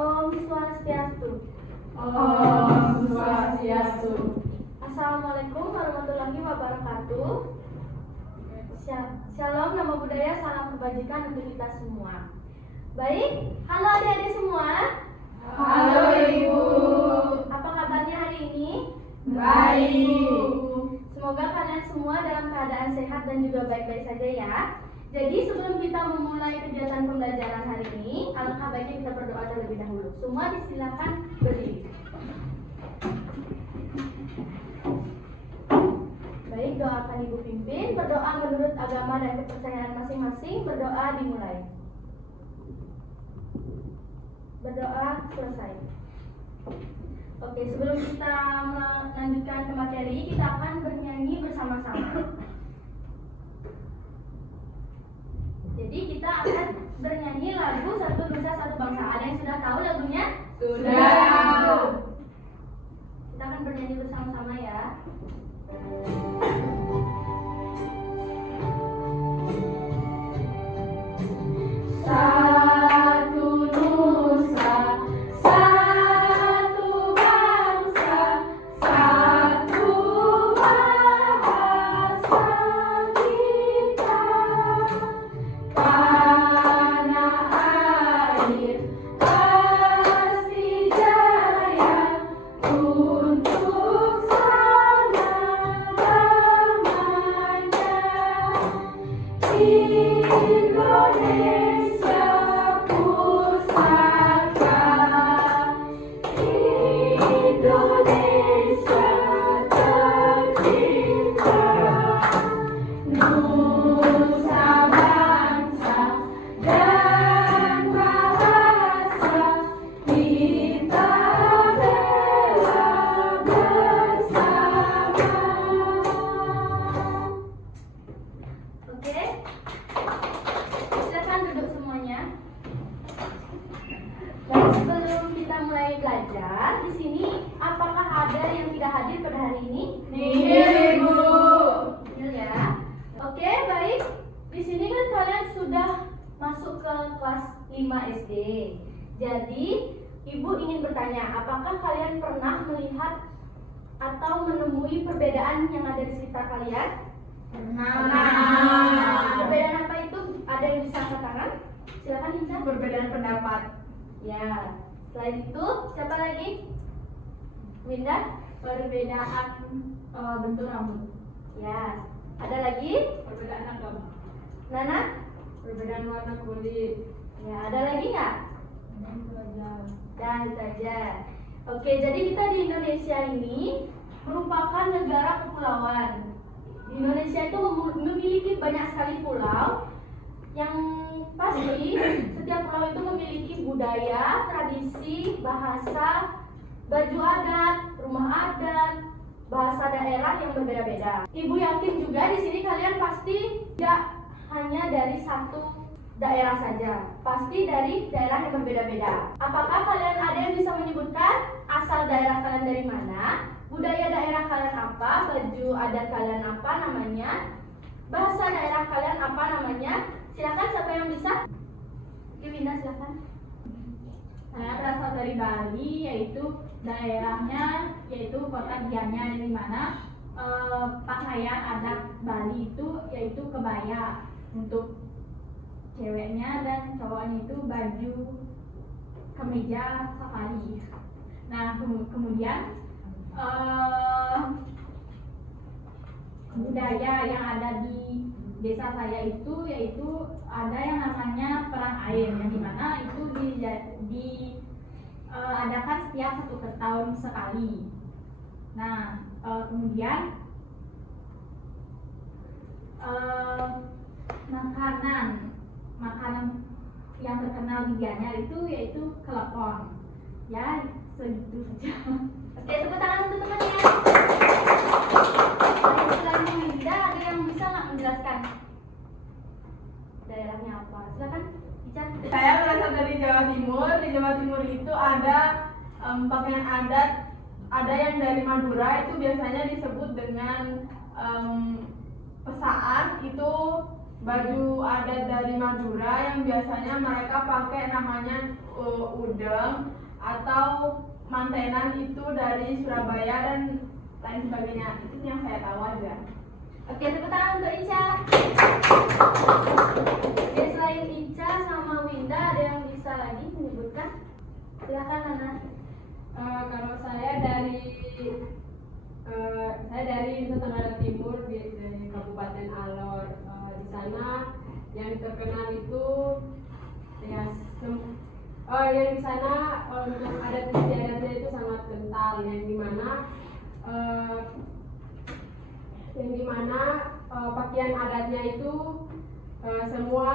Om Swastiastu. Om Swastiastu. Assalamualaikum warahmatullahi wabarakatuh. Shalom, nama budaya, salam kebajikan untuk kita semua. Baik, halo adik-adik semua. Halo Ibu. Apa kabarnya hari ini? Baik. Semoga kalian semua dalam keadaan sehat dan juga baik-baik saja ya. Jadi sebelum kita memulai kegiatan pembelajaran hari ini, alangkah baiknya kita berdoa terlebih dahulu. Semua disilakan berdiri. Baik, doakan Ibu pimpin. Berdoa menurut agama dan kepercayaan masing-masing. Berdoa dimulai. Berdoa selesai. Oke, sebelum kita melanjutkan ke materi, kita akan bernyanyi bersama-sama. Jadi kita akan bernyanyi lagu Satu Nusa Satu Bangsa. Ada yang sudah tahu lagunya? Sudah. Kita akan bernyanyi bersama-sama ya. Satu nusa, satu bangsa, satu bahasa kita. Tanah air pasti jaya untuk selama-lamanya. Indonesia pusaka, Indonesia tercinta, nusa bangsa dan bahasa kita bela bersama. Oke. Silakan duduk semuanya. Baik, sebelum kita mulai belajar, di sini apakah ada yang tidak hadir pada hari ini? Nihil, Ibu. Nihil ya. Oke, baik. Di sini kan kalian sudah masuk ke kelas 5 SD. Jadi, Ibu ingin bertanya, apakah kalian pernah melihat atau menemui perbedaan yang ada di sekitar kalian? Perbedaan apa itu? Ada yang bisa angkat tangan? Silakan Inca. Perbedaan pendapat. Ya. Selain itu, siapa lagi? Winda? Perbedaan bentuk rambut. Ya. Ada lagi? Perbedaan agama. Nana? Perbedaan warna kulit. Ya. Ada lagi nggak? Dan saja. Oke, jadi kita di Indonesia ini merupakan negara kepulauan. Di Indonesia itu memiliki banyak sekali pulau. Yang pasti setiap pulau itu memiliki budaya, tradisi, bahasa, baju adat, rumah adat, bahasa daerah yang berbeda-beda. Ibu yakin juga di sini kalian pasti tidak hanya dari satu daerah saja, pasti dari daerah yang berbeda-beda. Apakah kalian ada yang bisa menyebutkan asal daerah kalian dari mana, budaya daerah kalian apa, baju adat kalian apa namanya, bahasa daerah kalian apa namanya? Silakan, siapa yang bisa? Winda, silakan. Saya berasal dari Bali, yaitu daerahnya yaitu kota Gianyar, di mana pakaian adat Bali itu yaitu kebaya untuk ceweknya, dan cowoknya itu baju kemeja safari. Nah, kemudian budaya yang ada di desa saya itu yaitu ada yang namanya perang air, yang dimana itu diadakan setiap 1 tahun sekali. Nah, kemudian makanan yang terkenal di Gianyar itu yaitu kelepon. Ya, segitu saja. Oke, tepuk tangan untuk temannya. Selain Winda, ada yang bisa nggak menjelaskan daerahnya apa? Silakan, Ica. Saya berasal dari Jawa Timur. Di Jawa Timur itu ada pakaian adat, ada yang dari Madura, itu biasanya disebut dengan pesaan. Itu baju adat dari Madura yang biasanya mereka pakai namanya udeng, atau mantenan itu dari Surabaya dan lain sebagainya. Itu yang saya tahu aja. Oke, tepuk tangan untuk Ica. Oke, selain Ica sama Winda, ada yang bisa lagi menyebutkan? Silakan Nana. Kalau saya dari Nusa Tenggara Timur dari Kabupaten Alor. Di sana yang terkenal itu ya yang di sana untuk adat istiadatnya itu sangat kental, yang dimana pakaian adatnya itu semua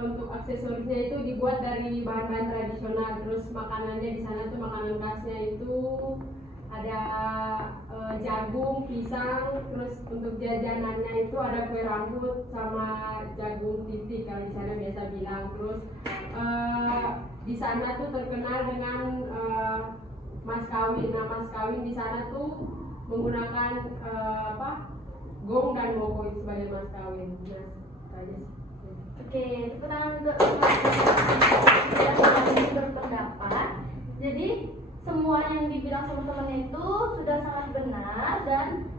untuk aksesorisnya itu dibuat dari bahan-bahan tradisional. Terus makanannya di sana tuh makanan khasnya itu ada jagung, pisang. Terus untuk jajanannya itu ada kue rambut sama jagung titik kalau di sana biasa bilang. Terus di sana tuh terkenal dengan mas kawin. Nah, mas kawin di sana tuh menggunakan gong dan moko sebagai mas kawin. Oke, tepuk tangan untuk yang berpendapat. Jadi semua yang dibilang teman-teman itu sudah sangat benar dan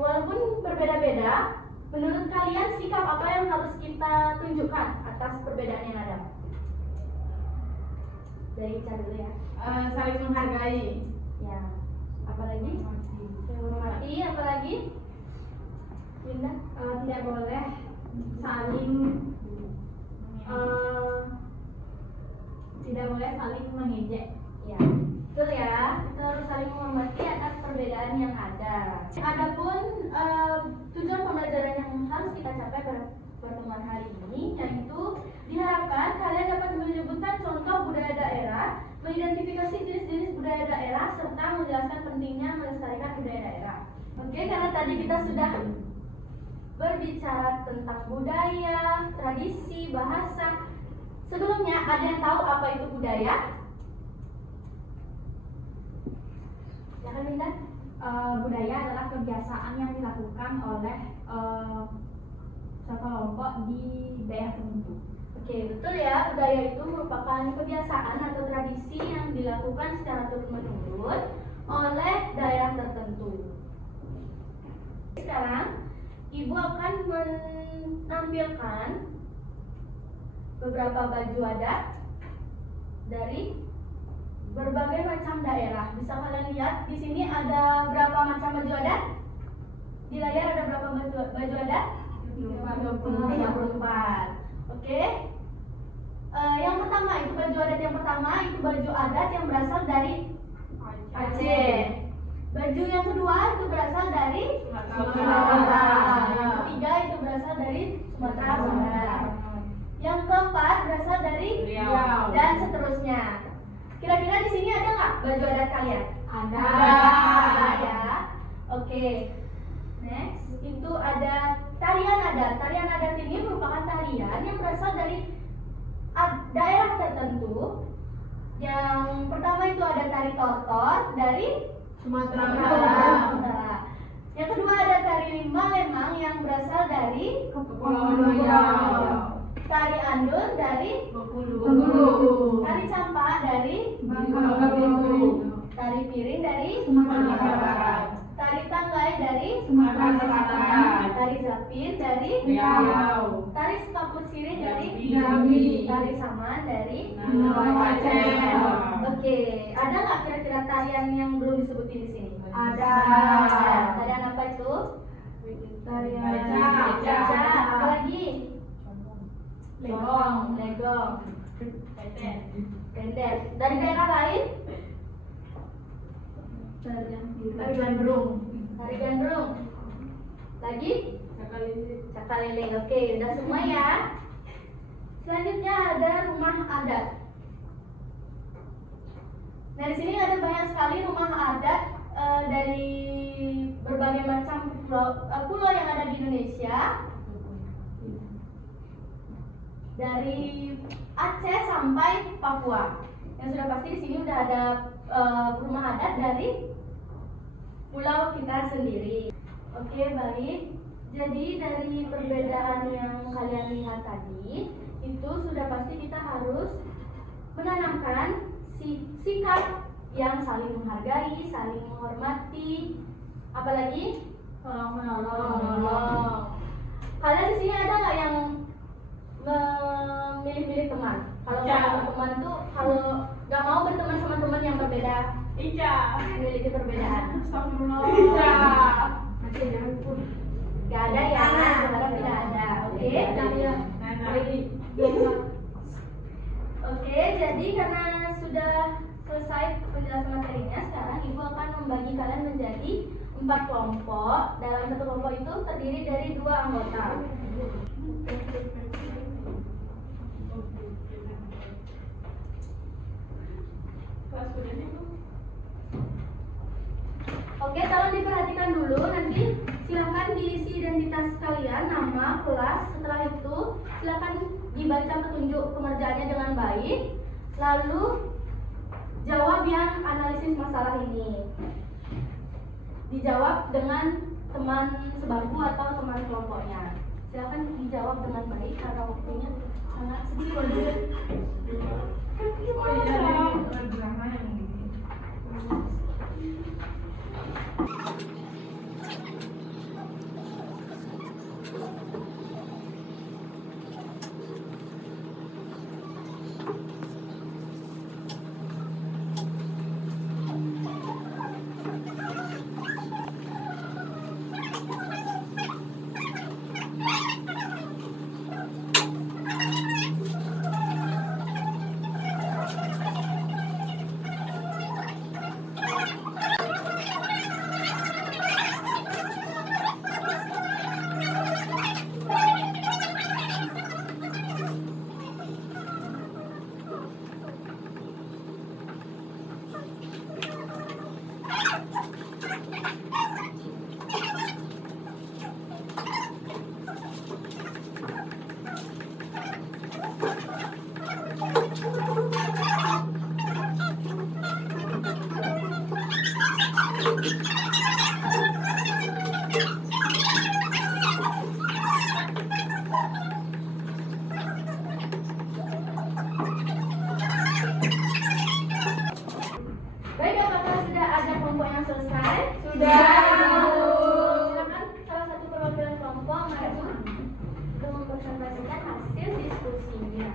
walaupun berbeda-beda, menurut kalian sikap apa yang harus kita tunjukkan atas perbedaan yang ada? Dari Ica dulu ya. Saling menghargai. Ya. Apalagi? Menghormati. Apalagi? Winda? Tidak boleh saling mengejek. Ya, betul ya. Kita harus saling menghormati atas perbedaan yang ada. Adapun tujuan pembelajaran yang harus kita capai pada pertemuan hari ini, yaitu diharapkan kalian dapat menyebutkan contoh budaya daerah, mengidentifikasi jenis-jenis budaya daerah, serta menjelaskan pentingnya melestarikan budaya daerah. Oke, karena tadi kita sudah berbicara tentang budaya, tradisi, bahasa. Sebelumnya, ada yang tahu apa itu budaya? Jangan minta. Budaya adalah kebiasaan yang dilakukan oleh sekelompok di daerah tertentu. Oke, betul ya. Budaya itu merupakan kebiasaan atau tradisi yang dilakukan secara turun-menurun oleh daerah tertentu. Sekarang, Ibu akan menampilkan beberapa baju adat dari berbagai macam daerah. Bisa kalian lihat di sini ada berapa macam baju adat? Di layar ada berapa baju adat? 24. Oke. Yang pertama itu baju adat yang pertama itu baju adat yang berasal dari Aceh. Baju yang kedua itu berasal dari Sumatera. Yang ketiga itu berasal dari Sumatera Barat. Yang keempat berasal dari Riau dan seterusnya. Kira-kira di sini ada nggak baju adat kalian? Ada. Ya. Oke. Next itu ada tarian adat. Tarian adat ini merupakan tarian yang berasal dari daerah tertentu. Yang pertama itu ada tari tortor dari Sumatera Barat. Yang kedua ada tari limba-lemang yang berasal dari Kepulauan Riau. Tari andun dari Bengkulu. Tari campak dari Bangka Belitung. Tari piring dari Sumatera Barat. Tari tanggai dari Sumatera Selatan. Tari zapin dari Riau. Tari sekapur sirih dari Jambi. Tari saman dari Aceh. Oke, ada nggak kira-kira tarian yang belum disebutin di sini? Ada. Tarian apa itu? Tarian Beca. Apa lagi? Legong. Pendek. Dari daerah lain? Tari gandrung. Tari gandrung. Lagi? Cakalele. Oke, udah semua ya. Selanjutnya ada rumah adat. Nah, di sini ada banyak sekali rumah adat dari berbagai macam pulau yang ada di Indonesia. Dari Aceh sampai Papua. Yang sudah pasti di sini udah ada rumah adat dari pulau kita sendiri. Oke, baik. Jadi dari perbedaan yang kalian lihat tadi, itu sudah pasti kita harus menanamkan sikap yang saling menghargai, saling menghormati, apalagi Tolong menolong. menolong. Kalian di sini ada nggak yang memilih-milih teman? Kalau Ya. sama teman tuh kalau nggak mau berteman sama teman yang berbeda, Iya. memiliki perbedaan. Astagfirullah. Iya. Nanti jangan pun. Gak ada ya, harap tidak ada. Oke, Oke, jadi karena sudah selesai penjelasan materinya, sekarang Ibu akan membagi kalian menjadi 4 kelompok. Dalam satu kelompok itu terdiri dari 2 anggota. Kelas udah nih, Bu. Oke, tolong diperhatikan dulu. Nanti silakan diisi identitas kalian, nama, kelas. Setelah itu silakan dibaca petunjuk pengerjaannya dengan baik. Lalu jawab yang analisis masalah ini. Dijawab dengan teman sebangku atau teman kelompoknya. Silakan dijawab dengan baik karena waktunya sangat sedikit. Oh iya, dari drama yang ini. Baik, apakah sudah ada kelompok yang selesai? Sudah. Silakan salah satu perwakilan kelompok maju untuk mempresentasikan hasil diskusinya.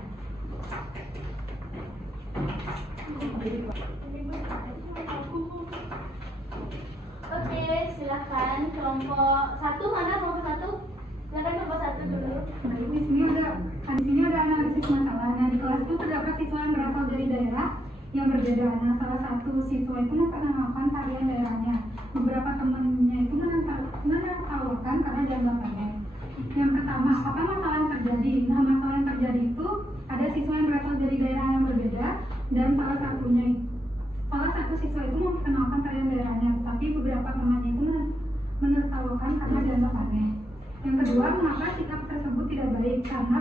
Oke, silakan kelompok 1 mana kelompok 1? Silakan kelompok 1 dulu. Baik, di sini ada analisis masalah. Nah, di kelas itu terdapat siswa yang berasal dari daerah yang berbeda. Nah, salah satu siswa itu menertawakan tarian daerahnya. Beberapa temannya itu menertawakan karena dianggap aneh. Yang pertama, apa masalah yang terjadi? Nah, masalah yang terjadi itu ada siswa yang berasal dari daerah yang berbeda dan salah satu siswa itu memperkenalkan tarian daerahnya, tapi beberapa temannya itu menertawakan karena dianggap aneh. Yang kedua, mengapa sikap tersebut tidak baik? Karena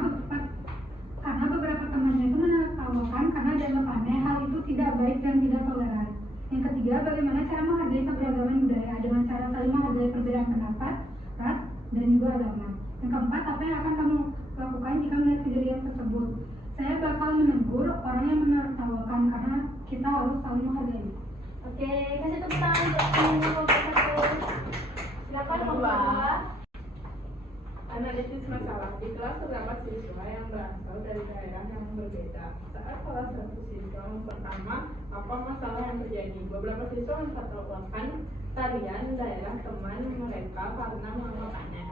beberapa temannya itu menertawakan karena dianggap aneh. Hal itu tidak baik dan tidak toleran. Yang ketiga, bagaimana cara menghargai keberagaman budaya dengan cara saling menghargai perbedaan pendapat, ras, dan juga agama. Yang keempat, apa yang akan kamu lakukan jika melihat kejadian tersebut? Saya bakal menegur orang yang menertawakan karena kita harus saling menghargai. Oke, kasih tepuk tangan untuk kelompok 1. Silakan kelompok 2. Analisis masalah. Di kelas terdapat siswa yang berasal dari daerah yang berbeda. Saat salah satu siswa pertama, apa masalah yang terjadi? Beberapa siswa menertawakan tarian daerah teman mereka karena menganggap aneh.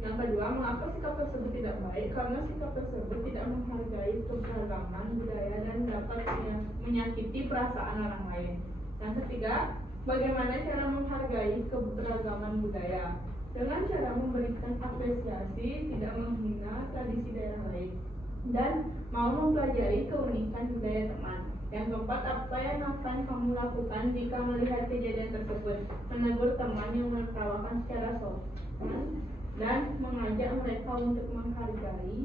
Yang kedua, mengapa sikap tersebut tidak baik? Karena sikap tersebut tidak menghargai keberagaman budaya dan dapat menyakiti perasaan orang lain. Yang ketiga, bagaimana cara menghargai keberagaman budaya? Dengan cara memberikan apresiasi, tidak menghina tradisi daerah lain, dan mau mempelajari keunikan budaya teman. Yang keempat, apa yang akan kamu lakukan jika melihat kejadian tersebut? Menegur teman yang menertawakan secara sopan dan mengajak mereka untuk menghargai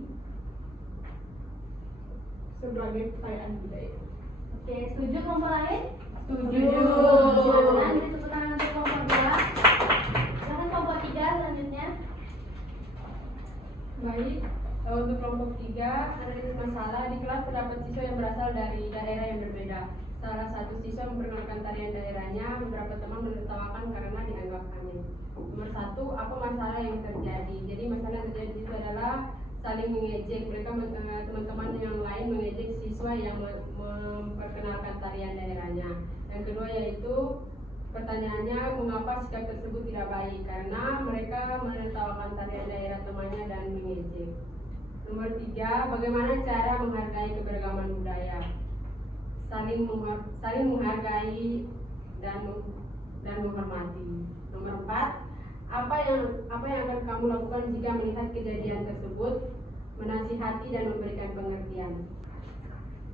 sebagai kekayaan budaya. Oke, setuju kelompok lain? Setuju. Silakan ditepuk tangan untuk kelompok 2. Silakan kelompok 3 selanjutnya. Baik, untuk kelompok 3 analisis masalah. Di kelas terdapat siswa yang berasal dari daerah yang berbeda. Salah satu siswa memperkenalkan tarian daerahnya, beberapa teman menertawakan karena dianggap aneh. Nomor 1, apa masalah yang terjadi? Jadi masalah yang terjadi itu adalah saling mengejek. Mereka teman-teman yang lain mengejek siswa yang memperkenalkan tarian daerahnya. Yang kedua yaitu pertanyaannya, mengapa sikap tersebut tidak baik? Karena mereka menertawakan tarian daerah temannya dan mengejek. Nomor 3, bagaimana cara menghargai keberagaman budaya? Saling menghargai dan menghormati. Nomor 4, apa yang akan kamu lakukan jika melihat kejadian tersebut? Menasihati dan memberikan pengertian.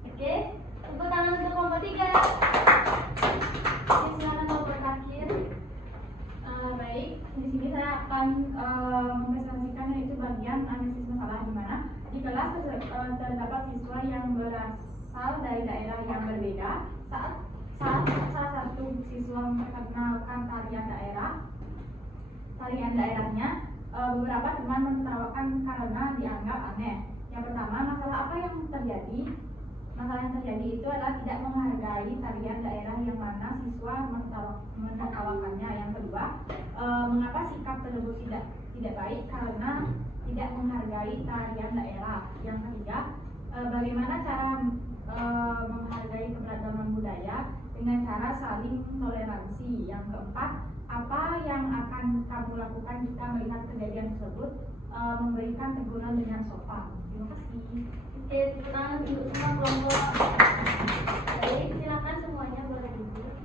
Oke, tepuk tangan untuk kelompok 3. Silakan kelompok terakhir. Baik, di sini saya akan mempresentasikan yaitu bagian analisis masalah, di mana di kelas terdapat siswa yang berasal dari daerah yang berbeda. Saat salah satu siswa memperkenalkan tarian daerahnya, beberapa teman menertawakan karena dianggap aneh. Yang pertama, masalah apa yang terjadi? Masalah yang terjadi itu adalah tidak menghargai tarian daerah yang mana siswa menertawakannya. Yang kedua, mengapa sikap tersebut tidak baik? Karena tidak menghargai tarian daerah. Yang ketiga, bagaimana cara menghargai keberagaman budaya dengan cara saling toleransi. Yang keempat, apa yang akan kamu lakukan jika melihat kejadian tersebut? Memberikan teguran dengan sopan. Terima kasih. Oke, tepuk tangan untuk semua kelompok. Baik, silakan semuanya boleh duduk.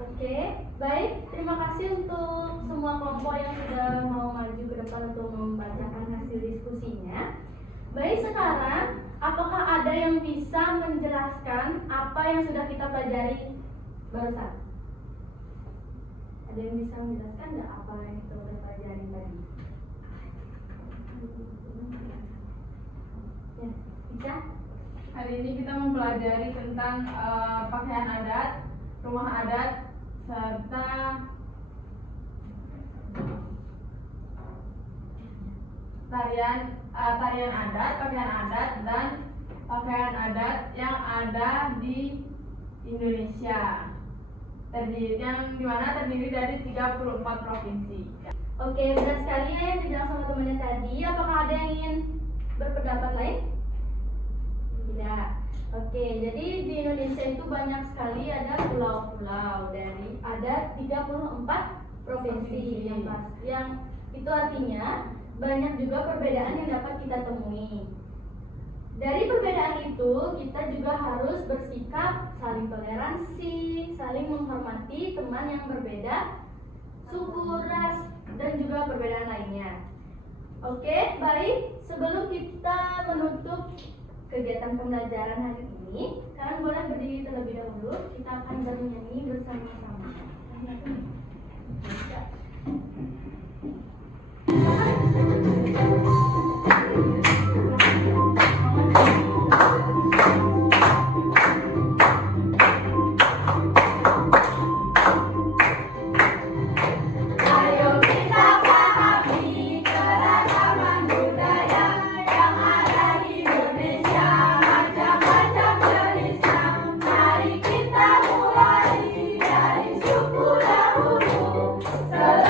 Oke, baik. Terima kasih untuk semua kelompok yang sudah mau maju ke depan untuk membacakan hasil diskusinya. Baik, sekarang apakah ada yang bisa menjelaskan apa yang sudah kita pelajari barusan? Ada yang bisa menjelaskan nggak apa yang kita udah pelajari tadi? Ya, bisa? Hari ini kita mempelajari tentang pakaian adat, rumah adat, serta tarian adat, pakaian adat, dan pakaian adat yang ada di Indonesia. Yang dimana terdiri dari 34 provinsi. Oke, benar sekali ya yang dibilang sama temannya tadi. Apakah ada yang ingin berpendapat lain? Tidak. Oke, jadi di Indonesia itu banyak sekali ada pulau-pulau, dari ada 34 provinsi yang itu artinya banyak juga perbedaan yang dapat kita temui. Dari perbedaan itu kita juga harus bersikap saling toleransi, saling menghormati teman yang berbeda suku, ras, dan juga perbedaan lainnya. Oke, baik. Sebelum kita menutup kegiatan pembelajaran hari ini, kalian boleh berdiri terlebih dahulu. Kita akan bernyanyi bersama-sama. Selamat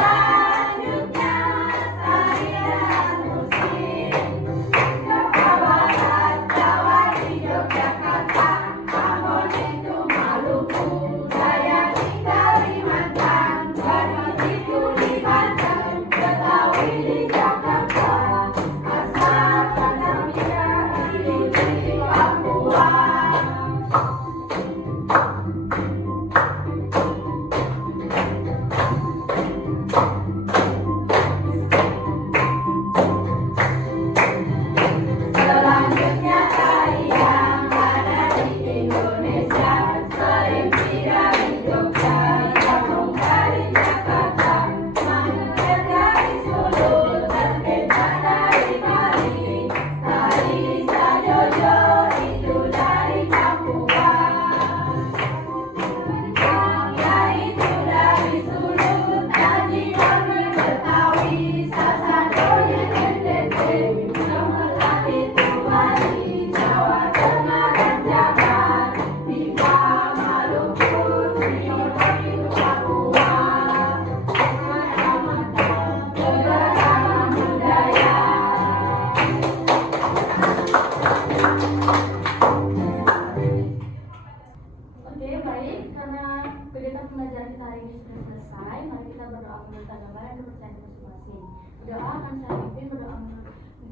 Oke, baik. Karena kegiatan pembelajaran kita hari ini sudah selesai, mari kita berdoa meminta gambaran dan kepercayaan masing-masing. Berdoa akan saya pimpin,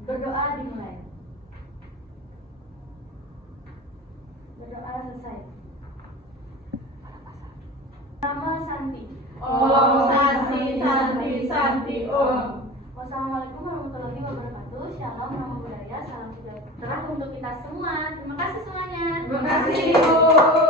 berdoa dimulai. Berdoa selesai. Nama Santi. Om Santi, Santi, Santi, Om. Wassalamualaikum warahmatullahi wabarakatuh. Shalom, namo buddhaya, salam sejahtera untuk kita semua. Terima kasih semuanya. Terima kasih, Ibu.